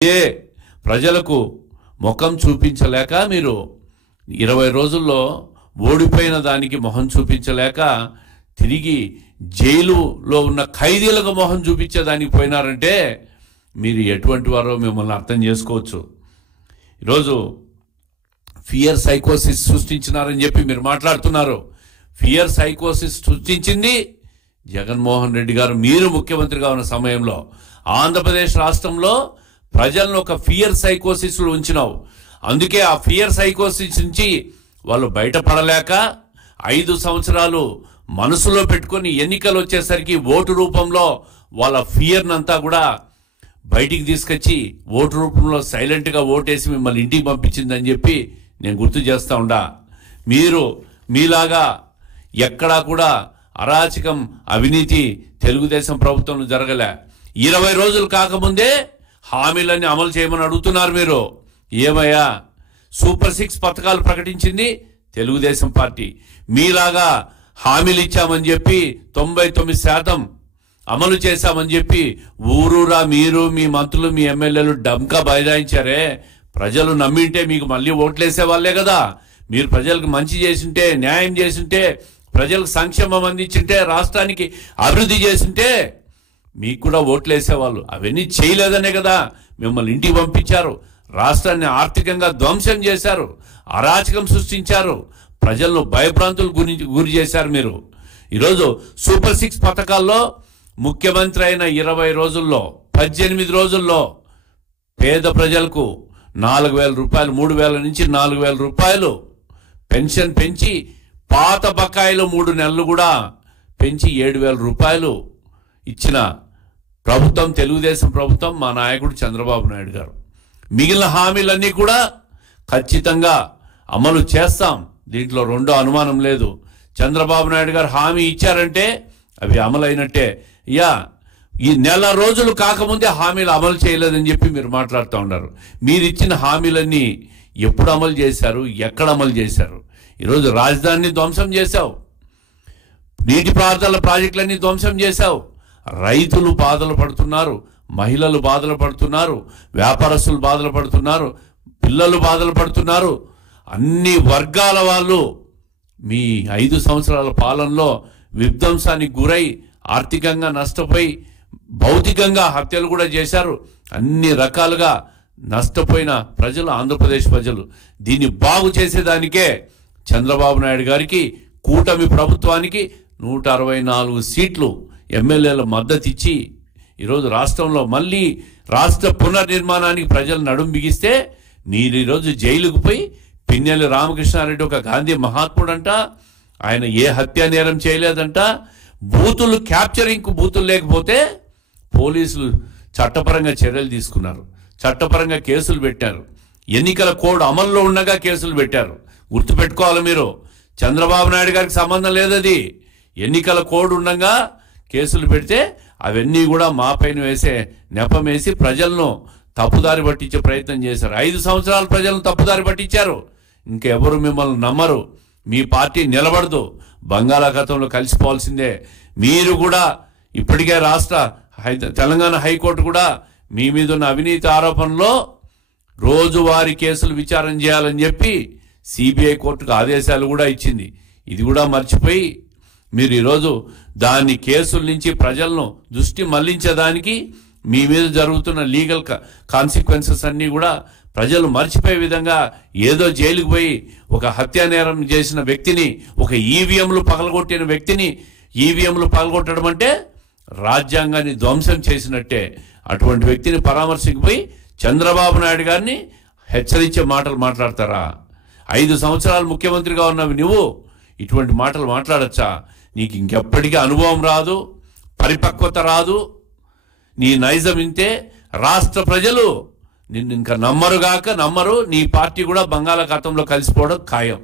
ఏ ప్రజలకు ముఖం చూపించలేక మీరు 20 రోజుల్లో ఓడిపోయిన దానికి మొహం చూపించలేక తిరిగి జైలులో ఉన్న ఖైదీలకు మొహం చూపించేదానికి పోయినారంటే మీరు ఎటువంటి వారో మిమ్మల్ని అర్థం చేసుకోవచ్చు. ఈరోజు ఫియర్ సైకోసిస్ సృష్టించినారని చెప్పి మీరు మాట్లాడుతున్నారు. ఫియర్ సైకోసిస్ సృష్టించింది జగన్మోహన్ రెడ్డి గారు. మీరు ముఖ్యమంత్రిగా ఉన్న సమయంలో ఆంధ్రప్రదేశ్ రాష్ట్రంలో ప్రజలను ఒక ఫియర్ సైకోసిస్లో ఉంచినావు. అందుకే ఆ ఫియర్ సైకోసిస్ నుంచి వాళ్ళు బయటపడలేక 5 సంవత్సరాలు మనసులో పెట్టుకొని ఎన్నికలు వచ్చేసరికి ఓటు రూపంలో వాళ్ళ ఫియర్నంతా కూడా బయటికి తీసుకొచ్చి ఓటు రూపంలో సైలెంట్గా ఓటేసి మిమ్మల్ని ఇంటికి పంపించిందని చెప్పి నేను గుర్తు చేస్తూ ఉండా. మీరు మీలాగా ఎక్కడా కూడా అరాచకం అవినీతి తెలుగుదేశం ప్రభుత్వంలో జరగలే. 20 రోజులు కాకముందే హామీలన్నీ అమలు చేయమని అడుగుతున్నారు మీరు. ఏమయ్యా, సూపర్ 6 పథకాలు ప్రకటించింది తెలుగుదేశం పార్టీ. మీలాగా హామీలు ఇచ్చామని చెప్పి 99% అమలు చేశామని చెప్పి ఊరూరా మీరు మీ మంత్రులు మీ ఎమ్మెల్యేలు డంకా బైరాయించారే. ప్రజలు నమ్మింటే మీకు మళ్ళీ ఓట్లేసే వాళ్ళే కదా. మీరు ప్రజలకు మంచి చేసింటే, న్యాయం చేసింటే, ప్రజలకు సంక్షేమం అందించింటే, రాష్ట్రానికి అభివృద్ధి చేసింటే మీకు కూడా ఓట్లేసేవాళ్ళు. అవన్నీ చేయలేదనే కదా మిమ్మల్ని ఇంటికి పంపించారు. రాష్ట్రాన్ని ఆర్థికంగా ధ్వంసం చేశారు, అరాచకం సృష్టించారు, ప్రజలను భయభ్రాంతులు గురి చేశారు మీరు. ఈరోజు సూపర్ 6 పథకాల్లో ముఖ్యమంత్రి అయిన 20 రోజుల్లో 18 రోజుల్లో పేద ప్రజలకు 4,000 రూపాయలు, 3,000 నుంచి 4,000 రూపాయలు పెన్షన్ పెంచి, పాత బకాయిలు 3 నెలలు కూడా పెంచి 7,000 రూపాయలు ఇచ్చిన ప్రభుత్వం తెలుగుదేశం ప్రభుత్వం, మా నాయకుడు చంద్రబాబు నాయుడు గారు. మిగిలిన హామీలన్నీ కూడా ఖచ్చితంగా అమలు చేస్తాం, దీంట్లో రెండో అనుమానం లేదు. చంద్రబాబు నాయుడు గారు హామీ ఇచ్చారంటే అవి అమలైనట్టే. ఈ నెల రోజులు కాకముందే హామీలు అమలు చేయలేదని చెప్పి మీరు మాట్లాడుతూ ఉన్నారు. మీరు ఇచ్చిన హామీలన్నీ ఎప్పుడు అమలు చేశారు, ఎక్కడ అమలు చేశారు? ఈరోజు రాజధానిని ధ్వంసం చేశావు, నీటిపారుదల ప్రాజెక్టులన్నీ ధ్వంసం చేశావు. రైతులు బాధలు పడుతున్నారు, మహిళలు బాధలు పడుతున్నారు, వ్యాపారస్తులు బాధలు పడుతున్నారు, పిల్లలు బాధలు పడుతున్నారు. అన్ని వర్గాల వాళ్ళు మీ 5 సంవత్సరాల పాలనలో విధ్వంసానికి గురై ఆర్థికంగా నష్టపోయి భౌతికంగా హత్యలు కూడా చేశారు. అన్ని రకాలుగా నష్టపోయిన ప్రజలు ఆంధ్రప్రదేశ్ ప్రజలు. దీన్ని బాగు చేసేదానికే చంద్రబాబు నాయుడు గారికి, కూటమి ప్రభుత్వానికి 164 సీట్లు ఎమ్మెల్యేల మద్దతు ఇచ్చి ఈరోజు రాష్ట్రంలో మళ్ళీ రాష్ట్ర పునర్నిర్మాణానికి ప్రజలు నడుం బిగిస్తే మీరు ఈరోజు జైలుకు పోయి, పిన్నెల్లి రామకృష్ణారెడ్డి ఒక గాంధీ మహాత్ముడంట, ఆయన ఏ హత్యా నేరం చేయలేదంట, బూతులు క్యాప్చరింగ్ బూతులు లేకపోతే పోలీసులు చట్టపరంగా చర్యలు తీసుకున్నారు, చట్టపరంగా కేసులు పెట్టారు. ఎన్నికల కోడ్ అమల్లో ఉండగా కేసులు పెట్టారు. గుర్తుపెట్టుకోవాలి మీరు. చంద్రబాబు నాయుడు గారికి సంబంధం లేదది. ఎన్నికల కోడ్ ఉండగా కేసులు పెడితే అవన్నీ కూడా మా పైన వేసే నెపం వేసి ప్రజలను తప్పుదారి పట్టించే ప్రయత్నం చేశారు. 5 సంవత్సరాలు ప్రజలను తప్పుదారి పట్టించారు. ఇంకెవరు మిమ్మల్ని నమ్మరు, మీ పార్టీ నిలబడదు, బంగాళాఖాతంలో కలిసిపోవాల్సిందే. మీరు కూడా ఇప్పటికే తెలంగాణ హైకోర్టు కూడా మీ మీద ఉన్న అవినీతి ఆరోపణలో రోజువారీ కేసులు విచారణ చేయాలని చెప్పి సిబిఐ కోర్టుకు ఆదేశాలు కూడా ఇచ్చింది. ఇది కూడా మర్చిపోయి మీరు ఈరోజు దాని కేసుల నుంచి ప్రజలను దృష్టి మళ్లించేదానికి మీ మీద జరుగుతున్న లీగల్ కాన్సిక్వెన్సెస్ అన్నీ కూడా ప్రజలు మర్చిపోయే విధంగా ఏదో జైలుకు పోయి ఒక హత్యా నేరం చేసిన వ్యక్తిని, ఒక ఈవీఎంలు పగలగొట్టిన వ్యక్తిని, ఈవీఎంలు పగలగొట్టడం అంటే రాజ్యాంగాన్ని ధ్వంసం చేసినట్టే. అటువంటి వ్యక్తిని పరామర్శకు పోయి చంద్రబాబు నాయుడు గారిని హెచ్చరించే మాటలు మాట్లాడతారా? 5 సంవత్సరాలు ముఖ్యమంత్రిగా ఉన్నవి నువ్వు ఇటువంటి మాటలు మాట్లాడచ్చా? నీకు ఇంకెప్పటికీ అనుభవం రాదు, పరిపక్వత రాదు. నీ నైజం వింటే రాష్ట్ర ప్రజలు నిన్ను ఇంకా నమ్మరు. నీ పార్టీ కూడా బంగాళాఖాతంలో కలిసిపోవడం ఖాయం.